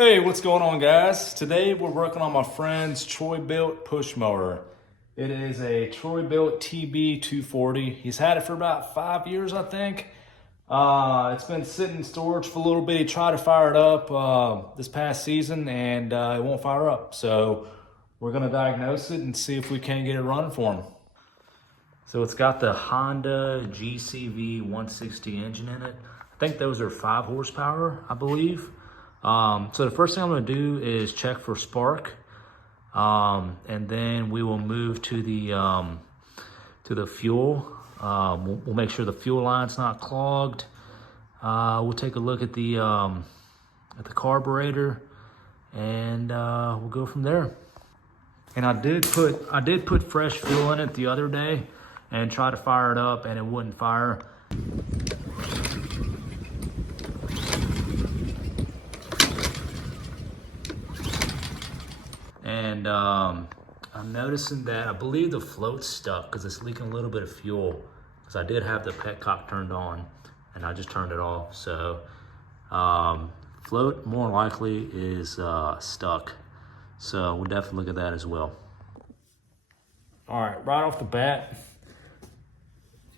Hey, what's going on, guys? Today we're working on my friend's Bilt push mower. It is a Bilt TB240. He's had it for about 5 years, I think. It's been sitting in storage for a little bit. He tried to fire it up this past season and it won't fire up. So we're gonna diagnose it and see if we can get it running for him. So it's got the Honda GCV 160 engine in it. I think those are 5 horsepower, I believe. So the first thing I'm gonna do is check for spark. And then we will move to the fuel. We'll make sure the fuel line's not clogged. We'll take a look at the carburetor, and we'll go from there. And I did put fresh fuel in it the other day and try to fire it up, and it wouldn't fire. And I'm noticing that I believe the float's stuck because it's leaking a little bit of fuel, because I did have the petcock turned on and I just turned it off. So float more likely is stuck. So we'll definitely look at that as well. All right, right off the bat,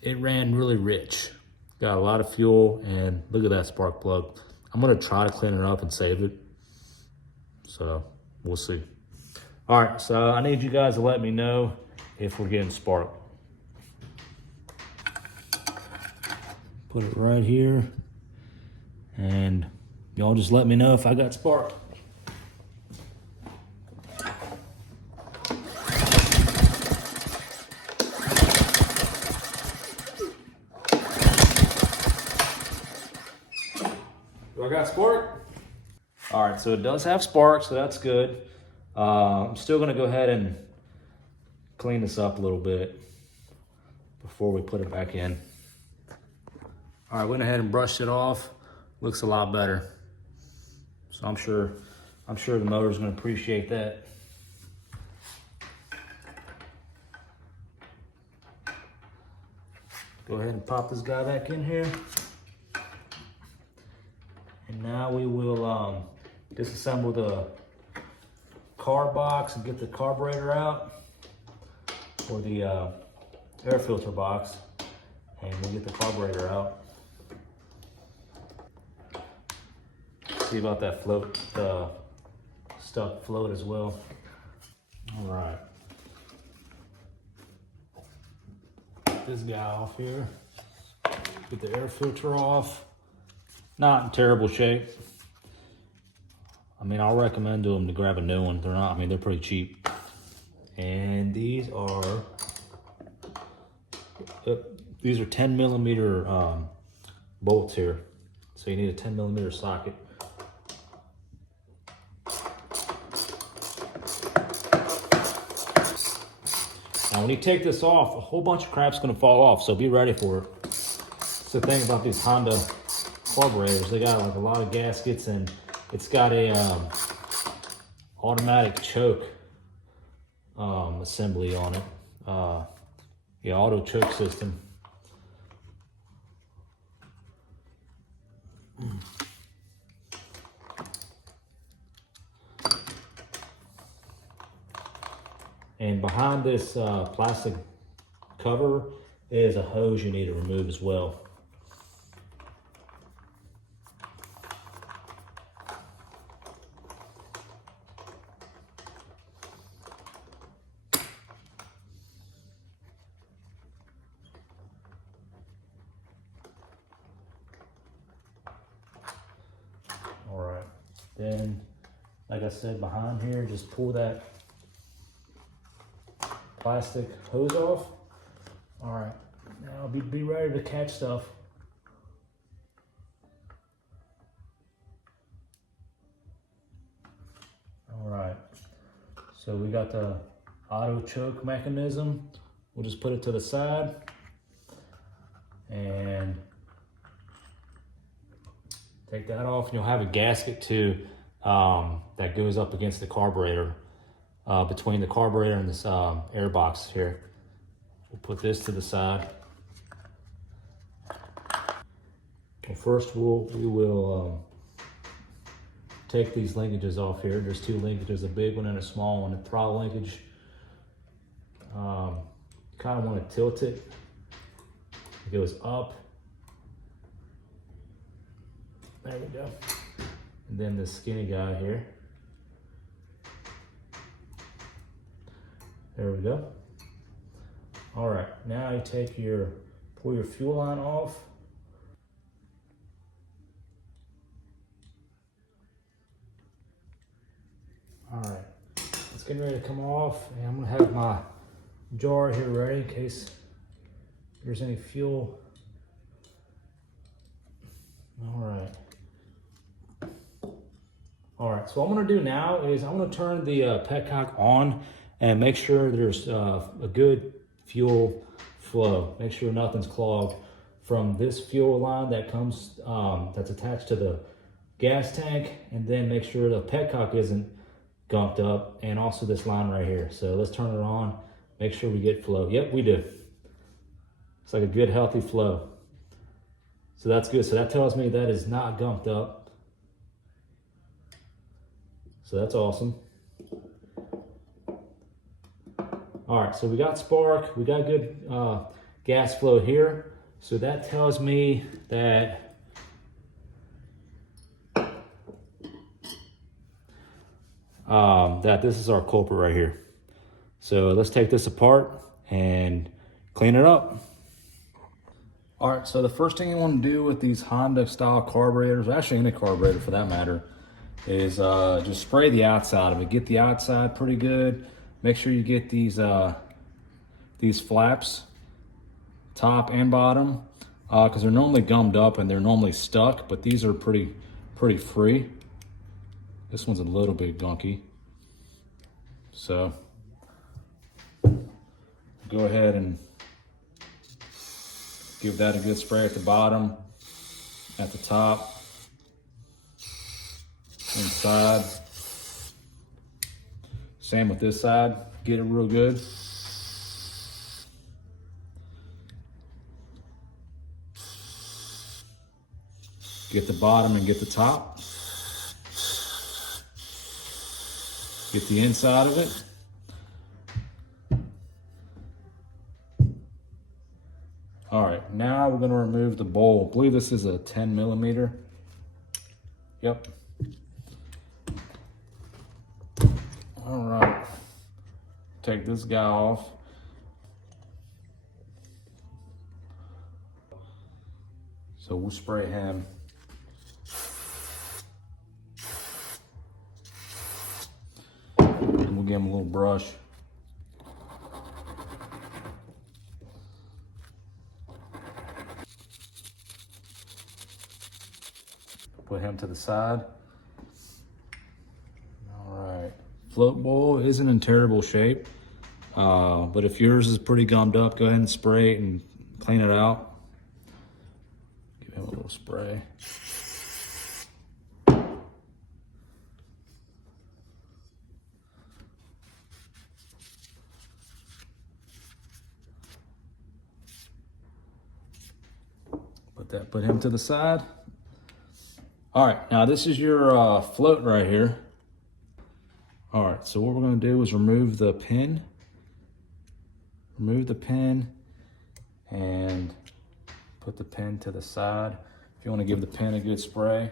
it ran really rich. Got a lot of fuel, and look at that spark plug. I'm gonna try to clean it up and save it. So we'll see. All right, so I need you guys to let me know if we're getting spark. Put it right here, and y'all just let me know if I got spark. Do I got spark? All right, so it does have spark, so that's good. I'm still gonna go ahead and clean this up a little bit before we put it back in. All right, went ahead and brushed it off. Looks a lot better. So I'm sure the motor's gonna appreciate that. Go ahead and pop this guy back in here. And now we will disassemble the carb box and get the carburetor out, or the air filter box, and we'll get the carburetor out. See about that float, stuck float as well. All right, get this guy off here. Get the air filter off. Not in terrible shape. I mean, I'll recommend to them to grab a new one. They're not, I mean, they're pretty cheap. And these are 10 millimeter bolts here. So you need a 10 millimeter socket. Now when you take this off, a whole bunch of crap's gonna fall off, so be ready for it. That's the thing about these Honda carburetors. They got like a lot of gaskets, and it's got a automatic choke assembly on it. Yeah, auto choke system. And behind this plastic cover is a hose you need to remove as well. All right, then, like I said, behind here, just pull that plastic hose off. All right, now be ready to catch stuff. All right, so we got the auto choke mechanism. We'll just put it to the side, and take that off, and you'll have a gasket too that goes up against the carburetor, between the carburetor and this air box here. We'll put this to the side. Well, first we will take these linkages off here. There's two linkages, a big one and a small one. The throttle linkage, kind of want to tilt it. It goes up. There we go. And then this skinny guy here. There we go. All right, now you pull your fuel line off. All right, it's getting ready to come off, and I'm gonna have my jar here ready in case there's any fuel. All right, so what I'm gonna do now is I'm gonna turn the petcock on and make sure there's a good fuel flow. Make sure nothing's clogged from this fuel line that comes, that's attached to the gas tank, and then make sure the petcock isn't gunked up, and also this line right here. So let's turn it on, make sure we get flow. Yep, we do. It's like a good healthy flow. So that's good. So that tells me that is not gunked up. So that's awesome. All right, so we got spark, we got good gas flow here. So that tells me that this is our culprit right here. So let's take this apart and clean it up. All right, so the first thing you want to do with these Honda style carburetors, actually any carburetor for that matter, is just spray the outside of it. Get the outside pretty good. Make sure you get these flaps, top and bottom, because they're normally gummed up and they're normally stuck, but these are pretty free. This one's a little bit gunky. So go ahead and give that a good spray at the bottom, at the top, inside. Same with this side. Get it real good. Get the bottom and get the top. Get the inside of it. All right, now we're gonna remove the bowl. I believe this is a 10 millimeter. Yep. All right, take this guy off. So we'll spray him. And we'll give him a little brush. Put him to the side. All right. Float bowl isn't in terrible shape, but if yours is pretty gummed up, go ahead and spray it and clean it out. Give him a little spray. Put him to the side. All right, now this is your float right here. All right, so what we're gonna do is remove the pin. Remove the pin and put the pin to the side. If you wanna give the pin a good spray.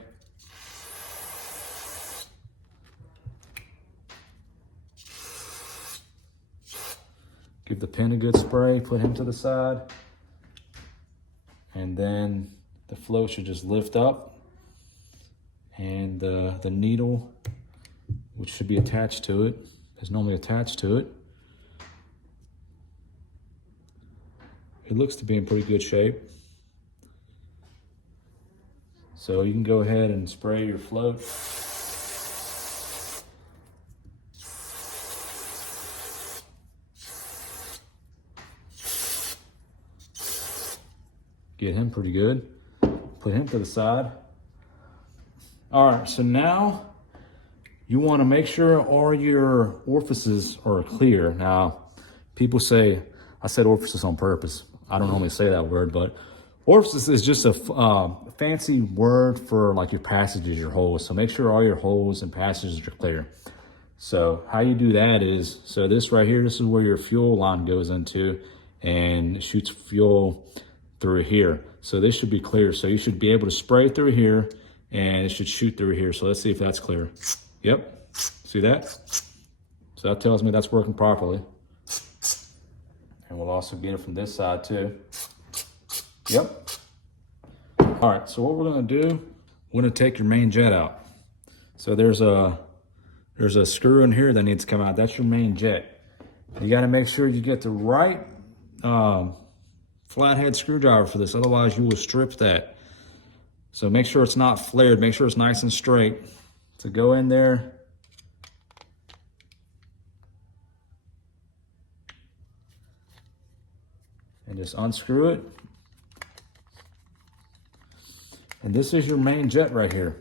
Give the pin a good spray, put him to the side. And then the float should just lift up, and the needle, which should be attached to it, is normally attached to it. It looks to be in pretty good shape. So you can go ahead and spray your float. Get him pretty good. Put him to the side. All right, so now you want to make sure all your orifices are clear. Now, people say, I said orifices on purpose. I don't normally say that word, but Orifice is just a fancy word for like your passages, your holes. So make sure all your holes and passages are clear. So how you do that is, so this right here, this is where your fuel line goes into and it shoots fuel through here. So this should be clear. So you should be able to spray through here and it should shoot through here. So let's see if that's clear. Yep, see that? So that tells me that's working properly. And we'll also get it from this side too. Yep. All right, so what we're gonna do, we're gonna take your main jet out. So there's a screw in here that needs to come out. That's your main jet. You gotta make sure you get the right flathead screwdriver for this, otherwise you will strip that. So make sure it's not flared, make sure it's nice and straight. So go in there. And just unscrew it. And this is your main jet right here.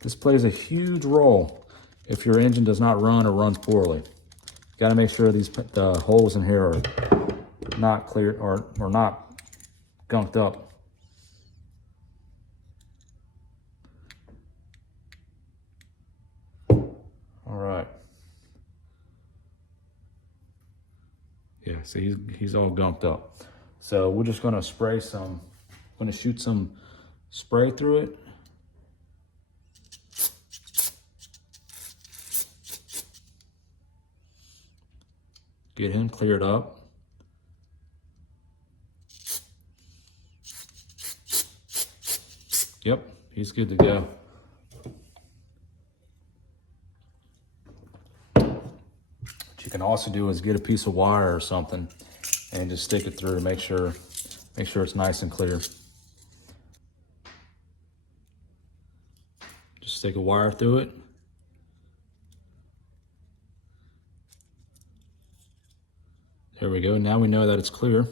This plays a huge role if your engine does not run or runs poorly. You gotta make sure the holes in here are not clear or not gunked up. All right. Yeah, see, he's all gunked up. So we're just gonna spray some, I'm gonna shoot some spray through it. Get him cleared up. Yep, he's good to go. What you can also do is get a piece of wire or something and just stick it through to make sure it's nice and clear. Just stick a wire through it. There we go. Now we know that it's clear.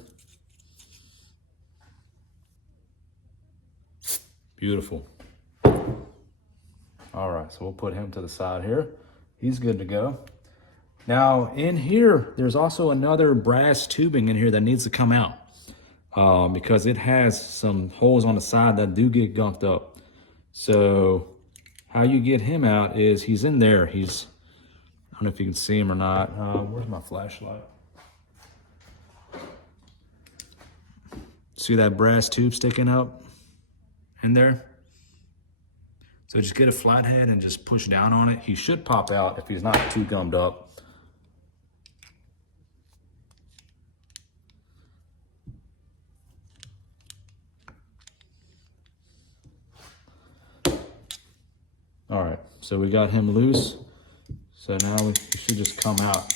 Beautiful. All right, so we'll put him to the side here. He's good to go. Now in here, there's also another brass tubing in here that needs to come out because it has some holes on the side that do get gunked up. So how you get him out is he's in there. I don't know if you can see him or not. Where's my flashlight? See that brass tube sticking up in there? So just get a flathead and just push down on it. He should pop out if he's not too gummed up. All right, so we got him loose. So now he should just come out.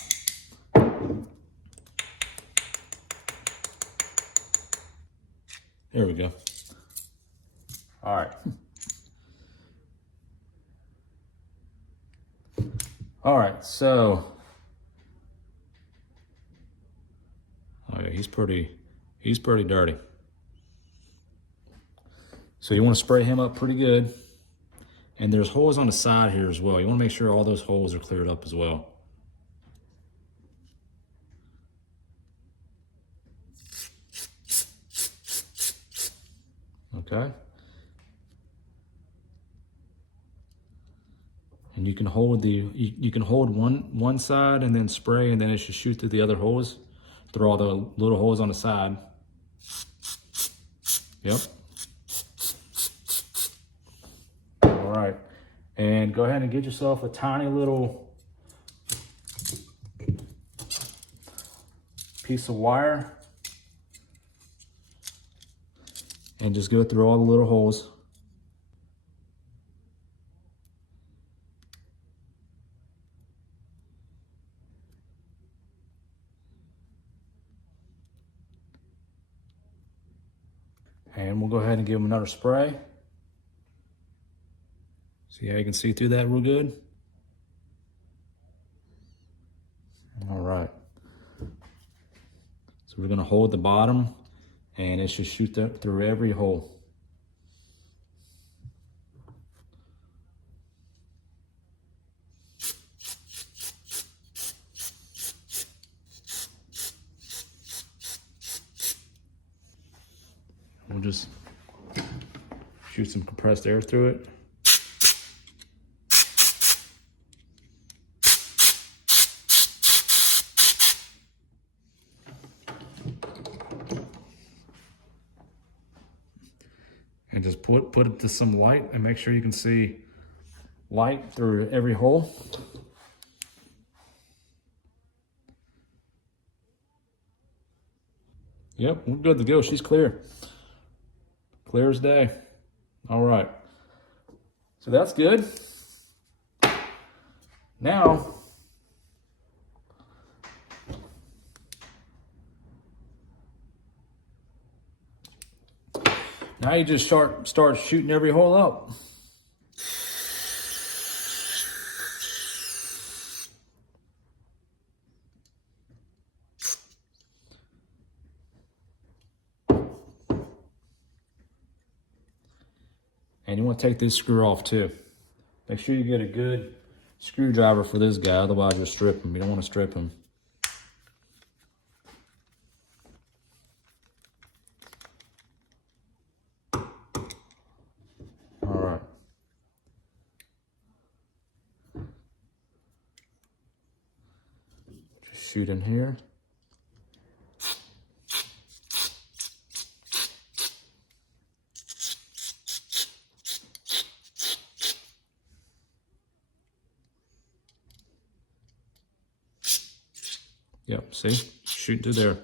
There we go. All right. All right, so. Oh yeah, he's pretty dirty. So you want to spray him up pretty good. And there's holes on the side here as well. You want to make sure all those holes are cleared up as well. Okay. And you can hold one side and then spray, and then it should shoot through the other holes, through all the little holes on the side. Yep. All right. And go ahead and get yourself a tiny little piece of wire and just go through all the little holes. And we'll go ahead and give them another spray. See how you can see through that real good? All right. So we're gonna hold the bottom and it should shoot through every hole. we'll just shoot some compressed air through it. And just put it to some light and make sure you can see light through every hole. Yep, we're good to go. She's clear. Clear as day. All right. So that's good. Now, you just start shooting every hole up. And you want to take this screw off too. Make sure you get a good screwdriver for this guy, otherwise you'll strip him. You don't want to strip him. All right. Just shoot in here. Yep, see? Shoot through there.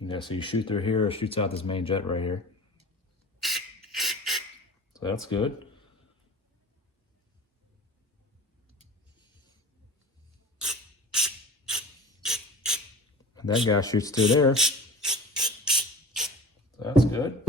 Yeah, so you shoot through here, it shoots out this main jet right here. So that's good. And that guy shoots through there. So that's good.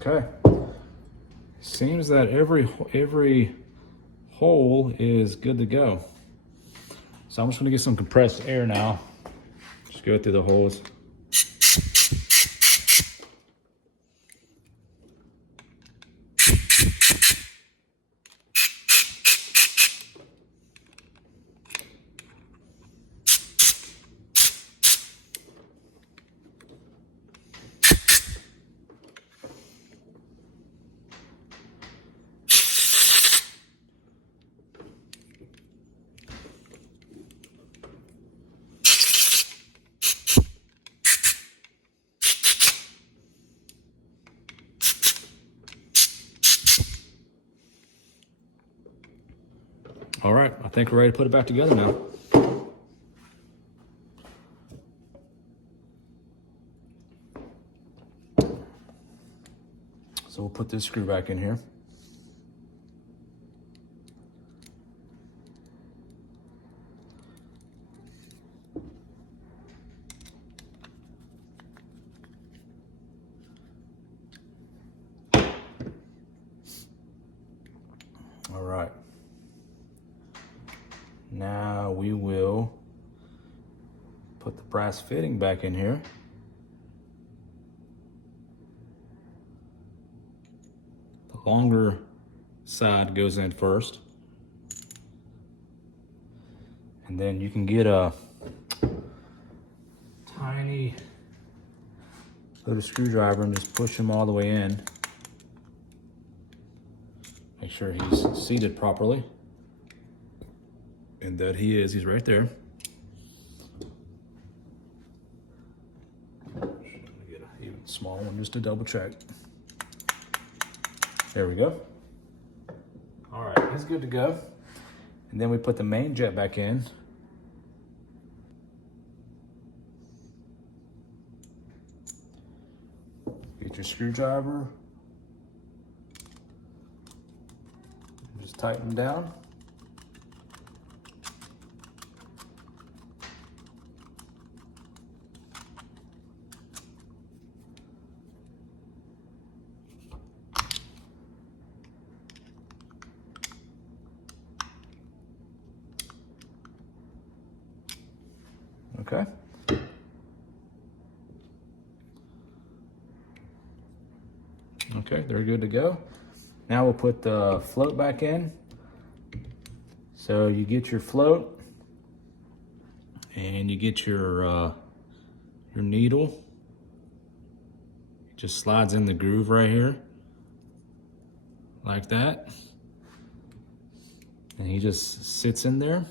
Okay. Seems that every hole is good to go. So I'm just gonna get some compressed air now. Just go through the holes. All right, I think we're ready to put it back together now. So we'll put this screw back in here. All right. Now we will put the brass fitting back in here. The longer side goes in first. And then you can get a tiny little screwdriver and just push him all the way in. Make sure he's seated properly. And that he is, he's right there. small one just to double check. There we go. All right, it's good to go. And then we put the main jet back in. Get your screwdriver. Just tighten down. Okay. Okay, they're good to go. Now we'll put the float back in. So you get your float and you get your needle. It just slides in the groove right here, like that. And he just sits in there.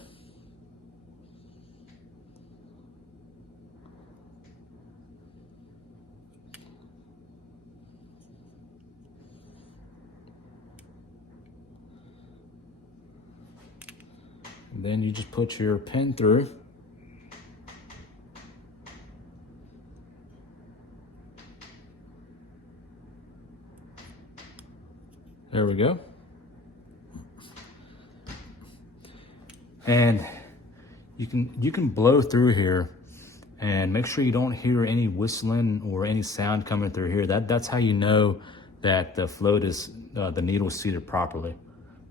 And then you just put your pin through. There we go. And you can blow through here and make sure you don't hear any whistling or any sound coming through here. That's how you know that the float is, the needle is seated properly.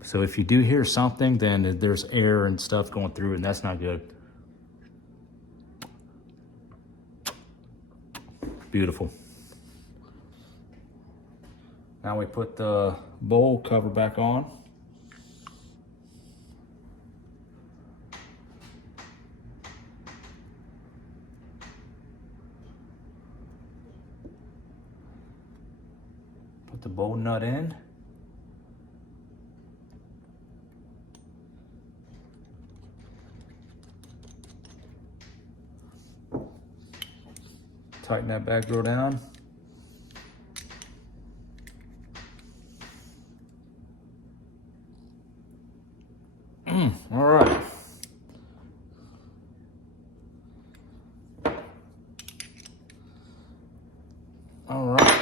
So if you do hear something, then there's air and stuff going through it, and that's not good. Beautiful. Now we put the bowl cover back on. Put the bowl nut in. Tighten that back door down. All right. All right.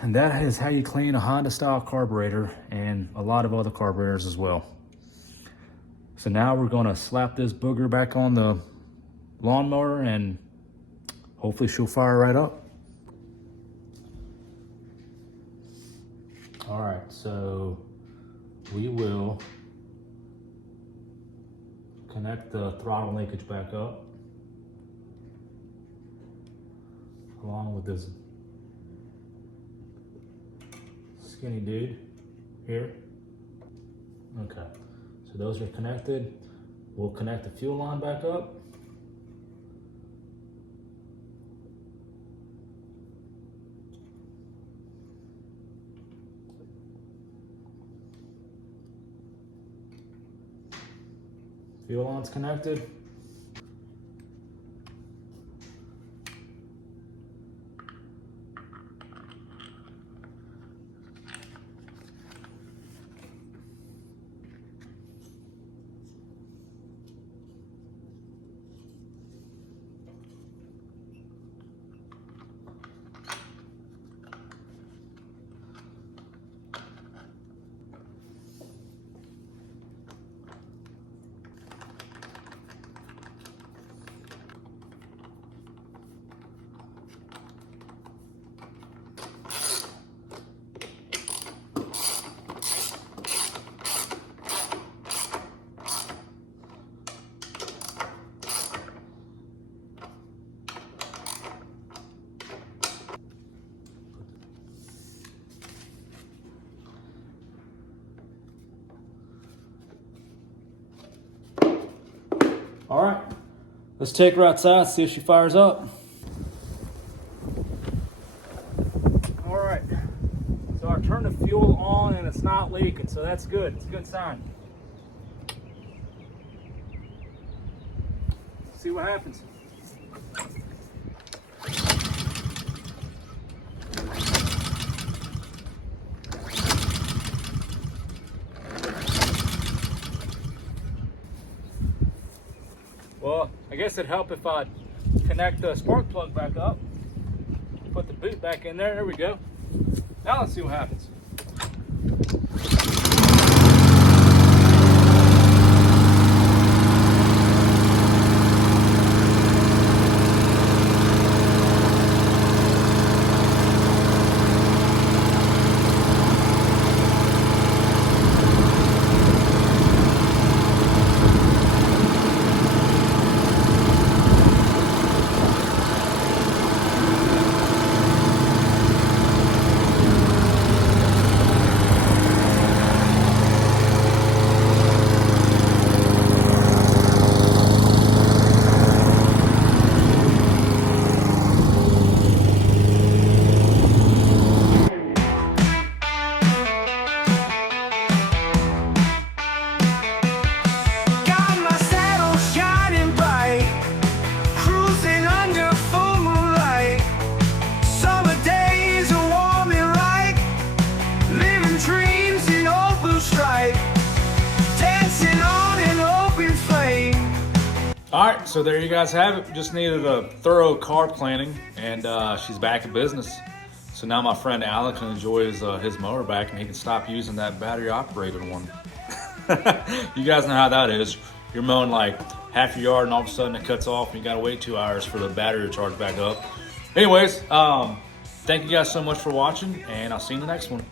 And that is how you clean a Honda style carburetor and a lot of other carburetors as well. So now we're gonna slap this booger back on the lawnmower and hopefully she'll fire right up. All right, so we will connect the throttle linkage back up along with this skinny dude here. Okay. So those are connected. We'll connect the fuel line back up. Fuel line's connected. All right, let's take her outside, see if she fires up. All right, so I turned the fuel on and it's not leaking, so that's good. It's a good sign. See what happens. I guess it'd help if I connect the spark plug back up. Put the boot back in there. There we go. Now let's see what happens. All right, so there you guys have it. Just needed a thorough carb cleaning, and she's back in business. So now my friend Alan can enjoy his mower back, and he can stop using that battery operated one. You guys know how that is. You're mowing like half your yard, and all of a sudden it cuts off, and you gotta wait 2 hours for the battery to charge back up. Anyways, thank you guys so much for watching, and I'll see you in the next one.